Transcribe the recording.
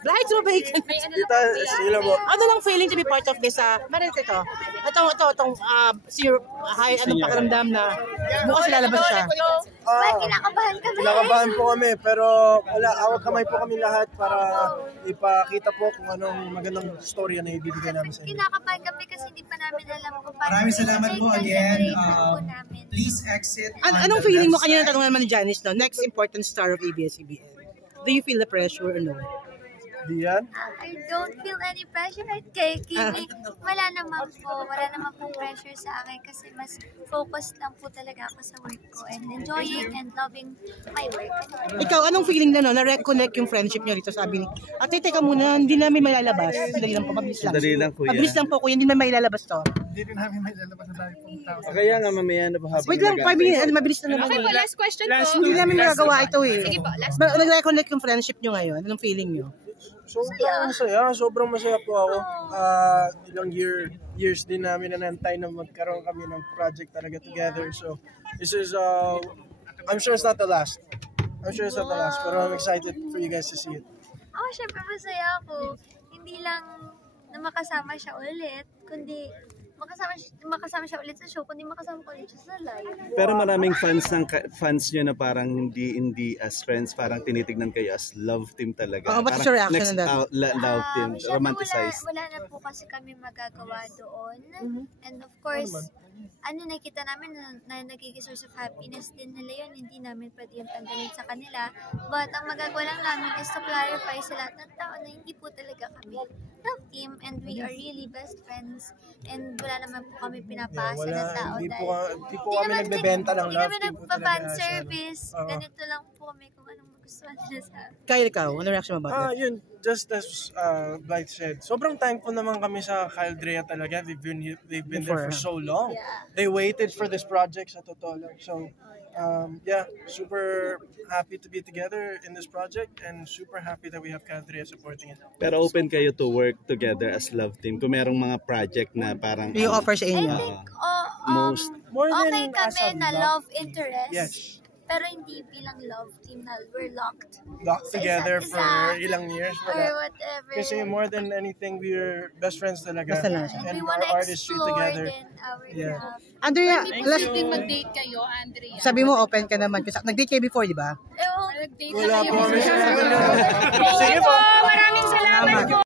Blight so vacant. Tita, sila mo. Ano lang feeling to be part of this? Meron ito. Itong anong pakiramdam na bukas lalabas siya. Kinakabahan kami. Kinakabahan po kami, pero wala, awag kamay po kami lahat para ipakita po kung anong magandang storya na ibibigay namin sa inyo. Kinakabahan kami kasi hindi pa namin alam kung paano. Maraming salamat po again. Please exit. Anong feeling mo kanina tanong naman ni Janice, no? Next important star of ABS-CBN. Do you feel the pressure or no? Diyan? I don't feel any pressure at kay Kimi. Wala naman po pressure sa akin kasi mas focused lang po talaga ako sa work ko and enjoying and loving my work. Ikaw, anong feeling na na-reconnect yung friendship niyo dito? Sabi ni, ate, teka muna, hindi namin mailalabas. Dali lang po, mabilis lang. Dali lang, kuya. Mabilis lang po, kuya, hindi namin mailalabas to. Hindi rin namin mailalabas na dahil pong tao. Kaya nga mamaya na ba? Wait lang, 5 minutes, mabilis na naman. Okay po, last question po. Hindi namin magagawa ito eh. Sige po, last Nag-reconnect yung friendship niyo ngayon. Anong feeling niyo? Sobrang masaya po ako. Ilang years din namin nanantay na magkaroon kami ng project talaga together. So, this is, I'm sure it's not the last. Pero I'm excited for you guys to see it. Syempre masaya ako. Hindi lang na makasama siya ulit, kundi makasama siya ulit sa show, kundi makasama ko ulit siya sa live. Pero maraming fans nyo na parang hindi as friends, parang tinitignan kayo as love team talaga. What's your reaction next on that? Love team, romanticized. Wala na po kasi kami magagawa doon. And of course, nakita namin na nagiging source of happiness din nila yun. Hindi namin pwede yung tanggalin sa kanila. But ang magagawa lang namin is to clarify sa lahat ng tao na hindi po talaga kami love team and we are really best friends and wala naman po kami pinapasa ng tao. Hindi po kami nagbebenta ng love team. Hindi naman nagpa-fan service. Ganito lang po kami kung anong magustuhan nila sa amin. Kyle, ikaw, ano reaction mo about that? Yun, just as Blight said, sobrang thankful naman kami sa Kyle Drea talaga. They've been there for so long. Yeah. They waited for this project sa totoo lang. So, super happy to be together in this project and super happy that we have Kyle Drea supporting it. Pero open kayo to work together as love team kung merong mga project na parang yung offer sa inyo? I think More okay than kami as a na love interest. Yes. Pero hindi bilang love team na we're locked Together sa for ilang years. or whatever. Kasi more than anything, we're best friends talaga. Basta lang siya. we And wanna our artistry explore together. din our craft. Andrea, last, mag-date kayo, Andrea. sabi mo open ka naman. Nag-date kayo before, di ba? Nag-date Wala na po kayo. kami. Sige po, maraming salamat po.